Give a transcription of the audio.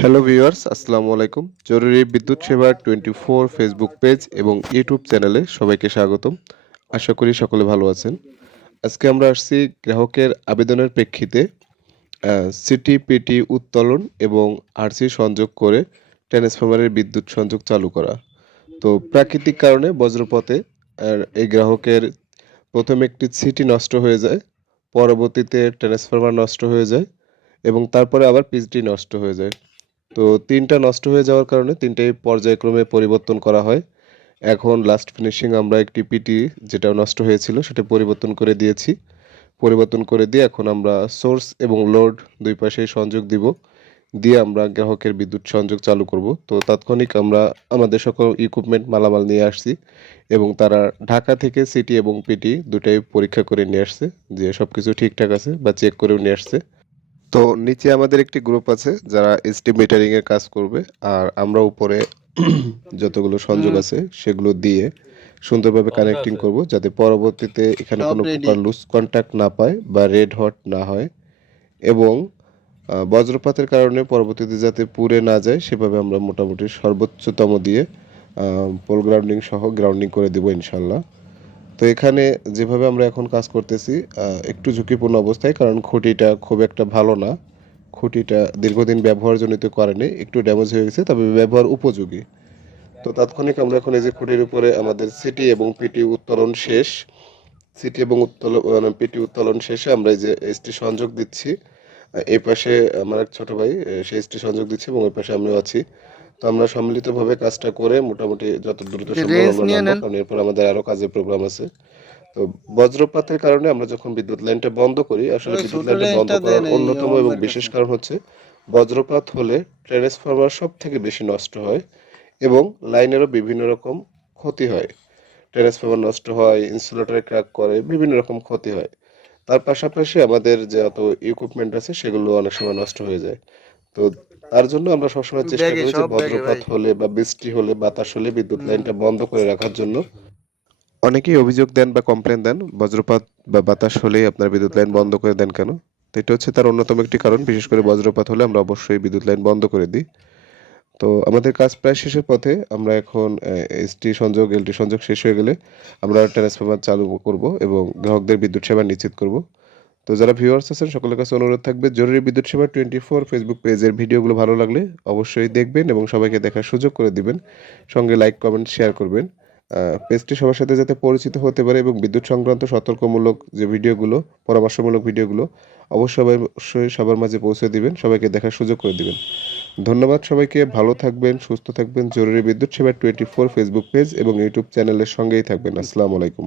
Hello viewers, আসসালামু আলাইকুম। জরুরি বিদ্যুৎ সেবা 24 ফেসবুক পেজ এবং ইউটিউব চ্যানেলে সবাইকে স্বাগতম। আশা করি সকলে ভালো আছেন। আজকে আমরা আসছি গ্রাহকের আবেদনের প্রেক্ষিতে সিটি, পিটি উত্তোলন এবং আরসি সংযোগ করে ট্রান্সফরমারের বিদ্যুৎ সংযোগ চালু করা। তো প্রাকৃতিক কারণে বজ্রপাতে এই গ্রাহকের ১ম একটি সিটি নষ্ট হয়ে যায়, পরবর্তীতে ট্রান্সফরমার নষ্ট হয়ে যায় এবং তারপরে আবার পিএইচডি নষ্ট হয়ে যায়। তো ৩ টা নষ্ট হয়ে যাওয়ার কারণে ৩ টাই পর্যায়ক্রমে পরিবর্তন করা হয়। এখন লাস্ট ফিনিশিং আমরা একটি পিটি যেটা নষ্ট হয়েছিল সেটা পরিবর্তন করে দিয়েছি। পরিবর্তন করে দিয়ে এখন আমরা সোর্স এবং লোড ২ পাশেই সংযোগ দিব। দিয়ে আমরা গ্রাহকের বিদ্যুৎ সংযোগ চালু করব। তো তাৎক্ষণিক আমরা আমাদের সকল ইকুইপমেন্ট মালামাল নিয়ে আসছি এবং তারা ঢাকা থেকে সিটি এবং পিটি দুটাই পরীক্ষা করে নিয়ে আসছে যে সবকিছু ঠিকঠাক আছে বা চেক করেও নিয়ে আসছে। তো নিচে আমাদের একটি গ্রুপ আছে যারা এস্টিমেটারিং এর কাজ করবে আর আমরা উপরে যতগুলো সংযোগ আছে সেগুলো দিয়ে সুন্দরভাবে কানেক্টিং করব যাতে পরবর্তীতে এখানে সব কোনো রেডি। প্রকার লুজ কন্টাক্ট না পায় বা রেড হট না হয় এবং বজ্রপাতের কারণে পরবর্তীতে যাতে পুড়ে না যায় সেভাবে আমরা মোটামুটি সর্বোচ্চতম দিয়ে পোল গ্রাউন্ডিং সহ গ্রাউন্ডিং করে দেবো ইনশাল্লাহ। তো এখানে যেভাবে আমরা এখন কাজ করতেছি একটু ঝুঁকিপূর্ণ অবস্থায়, কারণ খুঁটিটা খুব একটা ভালো না। খুঁটিটা দীর্ঘদিন ব্যবহারজনিত কারণে একটু ড্যামেজ হয়ে গেছে, তবে ব্যবহার উপযোগী। তো তাৎক্ষণিক আমরা এখন এই যে খুঁটির উপরে আমাদের সিটি এবং পিটি উত্তোলন শেষ। সিটি এবং পিটি উত্তোলন শেষে আমরা এই যে এসটি সংযোগ দিচ্ছি। এই পাশে আমার এক ছোট ভাই সে এসটি সংযোগ দিচ্ছে এবং ওই পাশে আমিও আছি। তো আমরা সম্মিলিতভাবে কাজটা করে মোটামুটি যত দ্রুত সম্ভব রেঞ্জ আমরা নিয়ে নামবো, নেন। কারণ এরপর আমাদের আরো কাজের প্রোগ্রাম আছে। তো বজ্রপাতের কারণে আমরা যখন বিদ্যুৎ লাইনটা বন্ধ করি, আসলে ওই বিদ্যুৎ ছোট লাইনটা বন্ধ রেঞ্জটা করার দেন এই অন্যতম এবং অন্যের বিশেষ কাছে। কারণ হচ্ছে বজ্রপাত হলে ট্রান্সফরমার সব থেকে বেশি নষ্ট হয় এবং লাইনেরও বিভিন্ন রকম ক্ষতি হয়। ট্রান্সফরমার নষ্ট হয়, ইনসুলেটরে ক্র্যাক করে, বিভিন্ন রকম ক্ষতি হয়। তার পাশাপাশি আমাদের যে যত ইকুইপমেন্ট আছে সেগুলো অনেক সময় নষ্ট হয়ে যায়। তো তার জন্য আমরা সবসময় চেষ্টা ব্যাগে করি যে সব ব্যাগে বজ্রপাত ভাই। হলে বা বৃষ্টি হলে বাতাস হলে বিদ্যুৎ হুম। লাইনটা বন্ধ করে রাখার জন্য। অনেকেই অভিযোগ দেন বা কমপ্লেন দেন বজ্রপাত বা বাতাস হলেই আপনার বিদ্যুৎ লাইন বন্ধ করে দেন কেন? তো এটা হচ্ছে তার অন্যতম একটি কারণ। বিশেষ করে বজ্রপাত হলে আমরা অবশ্যই বিদ্যুৎ লাইন বন্ধ করে দিই। তো আমাদের কাজ প্রায় শেষের পথে। আমরা এখন এসটি সংযোগ, এলটি সংযোগ শেষ হয়ে গেলে আমরা ট্রান্সফরমার চালু করব এবং গ্রাহকদের বিদ্যুৎ সেবা নিশ্চিত করব। তো যারা ভিউয়ার্স আছেন সকলের কাছে অনুরোধ থাকবে, জরুরি বিদ্যুৎ সেবা 24 ফেসবুক পেজের ভিডিওগুলো ভালো লাগলে অবশ্যই দেখবেন এবং সবাইকে দেখার সুযোগ করে দিবেন। সঙ্গে লাইক, কমেন্ট, শেয়ার করবেন। পেজটি সবার সাথে যাতে পরিচিত হতে পারে এবং বিদ্যুৎ সংক্রান্ত সতর্কমূলক যে ভিডিওগুলো, পরামর্শমূলক ভিডিওগুলো অবশ্যই সবার মাঝে পৌঁছে দিবেন, সবাইকে দেখার সুযোগ করে দিবেন। ধন্যবাদ সবাইকে, ভালো থাকবেন, সুস্থ থাকবেন। জরুরি বিদ্যুৎ সেবা 24 ফেসবুক পেজ এবং ইউটিউব চ্যানেলের সঙ্গেই থাকবেন। আসসালামু আলাইকুম।